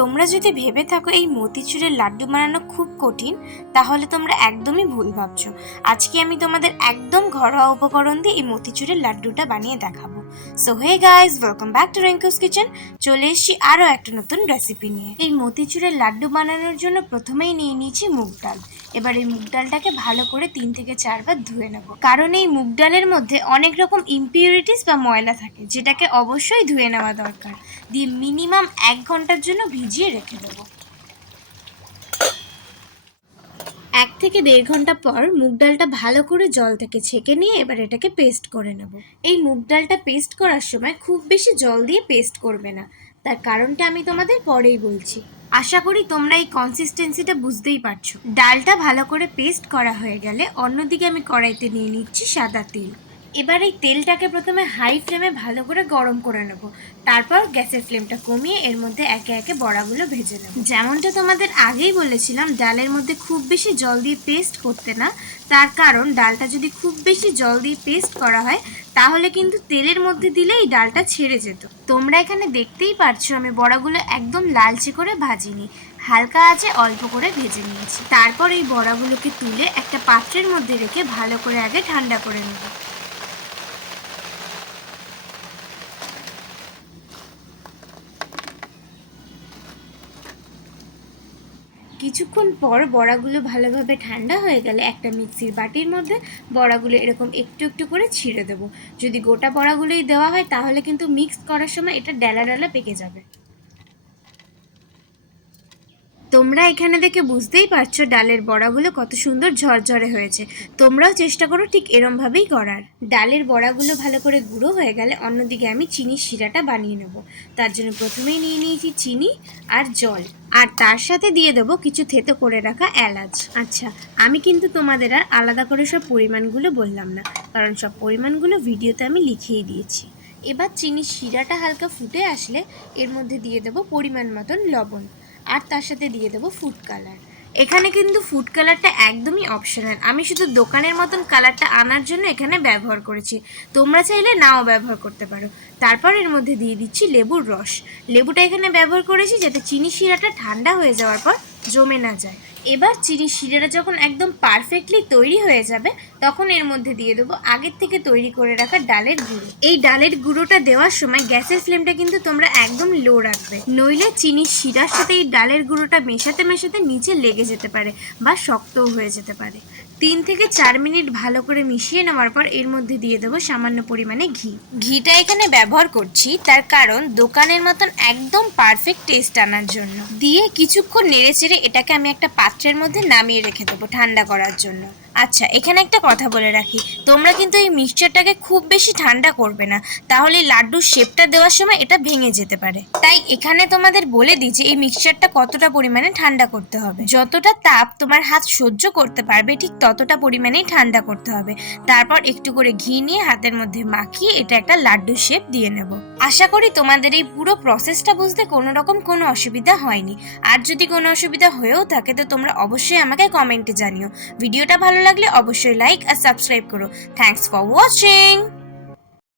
তোমরা যদি ভেবে থাকো এই মতিচুরের লাড্ডু বানানো খুব কঠিন, তাহলে তোমরা একদমই ভুল ভাবছ। আজকে আমি তোমাদের একদম ঘরোয়া উপকরণ দিয়ে এই মতিচুরের লাড্ডুটা বানিয়ে দেখাবো। So hey guys welcome back to Renku's kitchen চলে এসেছি আরও একটা নতুন রেসিপি নিয়ে। এই মতিচুরের লাড্ডু বানানোর জন্য প্রথমেই নিয়ে নিয়েছি মুগ ডাল। এবার এই মুগ ডালটাকে ভালো করে তিন থেকে চারবার ধুয়ে নেব। কারণ এই মুগ ডালের মধ্যে অনেক রকম ইম্পিউরিটিস বা ময়লা থাকে, যেটাকে অবশ্যই ধুয়ে নেওয়া দরকার। দিয়ে মিনিমাম এক ঘণ্টার জন্য ভিজিয়ে রেখে দেবো। এক থেকে দেড় ঘণ্টা পর মুগ ডালটা ভালো করে জল থেকে ছেঁকে নিয়ে এবার এটাকে পেস্ট করে নেব। এই মুগ ডালটা পেস্ট করার সময় খুব বেশি জল দিয়ে পেস্ট করবে না। তার কারণটা আমি তোমাদের পরেই বলছি। আশা করি তোমরা এই কনসিস্টেন্সিটা বুঝতেই পারছ। ডালটা ভালো করে পেস্ট করা হয়ে গেলে অন্যদিকে আমি কড়াইতে নিয়ে নিচ্ছি সাদা তেল। এবার এই তেলটাকে প্রথমে হাই ফ্লেমে ভালো করে গরম করে নেব। তারপর গ্যাসের ফ্লেমটা কমিয়ে এর মধ্যে একে একে বড়াগুলো ভেজে নেব। যেমনটা তোমাদের আগেই বলেছিলাম, ডালের মধ্যে খুব বেশি জল দিয়ে পেস্ট করতে না। তার কারণ, ডালটা যদি খুব বেশি জল দিয়ে পেস্ট করা হয়, তাহলে কিন্তু তেলের মধ্যে দিলে এই ডালটা ছেড়ে যেত। তোমরা এখানে দেখতেই পারছ, আমি বড়াগুলো একদম লালচে করে ভাজিনি। হালকা আছে অল্প করে ভেজে নিয়েছি। তারপর এই বড়াগুলোকে তুলে একটা পাত্রের মধ্যে রেখে ভালো করে আগে ঠান্ডা করে নেব। কিছুক্ষণ পর বড়াগুলো ভালোভাবে ঠান্ডা হয়ে গেলে একটা মিক্সির বাটির মধ্যে বড়াগুলো এরকম একটু একটু করে ছিঁড়ে দেবো। যদি গোটা বড়াগুলোই দেওয়া হয়, তাহলে কিন্তু মিক্স করার সময় এটা ডেলা ডেলা পেকে যাবে। তোমরা এখানে দেখে বুঝতেই পারছ ডালের বড়াগুলো কত সুন্দর ঝরঝরে হয়েছে। তোমরাও চেষ্টা করো ঠিক এরমভাবেই করার। ডালের বড়াগুলো ভালো করে গুঁড়ো হয়ে গেলে অন্যদিকে আমি চিনির শিরাটা বানিয়ে নেব। তার জন্য প্রথমেই নিয়ে নিয়েছি চিনি আর জল। আর তার সাথে দিয়ে দেবো কিছু থেতো করে রাখা এলাচ। আচ্ছা আমি কিন্তু তোমাদের আর আলাদা করে সব পরিমাণগুলো বললাম না, কারণ সব পরিমাণগুলো ভিডিওতে আমি লিখিয়ে দিয়েছি। এবার চিনির শিরাটা হালকা ফুটে আসলে এর মধ্যে দিয়ে দেবো পরিমাণ মতন লবণ। আর তার সাথে দিয়ে দেবো ফুড কালার এখানে কিন্তু ফুড কালারটা একদমই অপশনাল আমি শুধু দোকানের মতন কালারটা আনার জন্য এখানে ব্যবহার করেছি। তোমরা চাইলে নাও ব্যবহার করতে পারো। তারপর এর মধ্যে দিয়ে দিচ্ছি লেবুর রস। লেবুটা এখানে ব্যবহার করেছি যাতে চিনি শিরাটা ঠান্ডা হয়ে যাওয়ার পর জমে না যায়। এবার চিনি শিরাটা যখন একদম পারফেক্টলি তৈরি হয়ে যাবে, তখন এর মধ্যে দিয়ে দেবো আগের থেকে তৈরি করে রাখা ডালের গুঁড়ো। এই ডালের গুঁড়োটা দেওয়ার সময় গ্যাসের ফ্লেমটা কিন্তু তোমরা একদম লো রাখবে। নইলে চিনি শিরার সাথে এই ডালের গুঁড়োটা মেশাতে মেশাতে নিচে লেগে যেতে পারে বা শক্তও হয়ে যেতে পারে। তিন থেকে চার মিনিট ভালো করে মিশিয়ে নেওয়ার পর এর মধ্যে দিয়ে দেবো সামান্য পরিমাণে ঘি। ঘিটা এখানে ব্যবহার করছি, তার কারণ দোকানের মতন একদম পারফেক্ট টেস্ট আনার জন্য। দিয়ে কিছুক্ষণ নেড়ে চেড়ে এটাকে আমি একটা পাত্রের মধ্যে নামিয়ে রেখে দেবো ঠান্ডা করার জন্য। আচ্ছা এখানে একটা কথা বলে রাখি। তোমরা কিন্তু এই মিক্সচারটাকে খুব বেশি ঠান্ডা করবে না। তাহলে লাড্ডুর শেপটা দেওয়ার সময় এটা ভেঙে যেতে পারে। তাই এখানে তোমাদের বলে দিই যে এই মিক্সচারটা কতটা পরিমাণে ঠান্ডা করতে হবে। যতটা তাপ তোমার হাত সহ্য করতে পারবে, ঠিক ততটা পরিমাণেই ঠান্ডা করতে হবে। তারপর একটু করে ঘি নিয়ে হাতের মধ্যে মাখিয়ে এটা একটা লাড্ডুর শেপ দিয়ে নেব। আশা করি তোমাদের এই পুরো প্রসেসটা বুঝতে কোনো রকম কোনো অসুবিধা হয়নি। আর যদি কোনো অসুবিধা হয়েও থাকে, তো তোমরা অবশ্যই আমাকে কমেন্টে জানিও। ভিডিওটা ভালো লাগলে অবশ্যই লাইক আর সাবস্ক্রাইব করো। Thanks for watching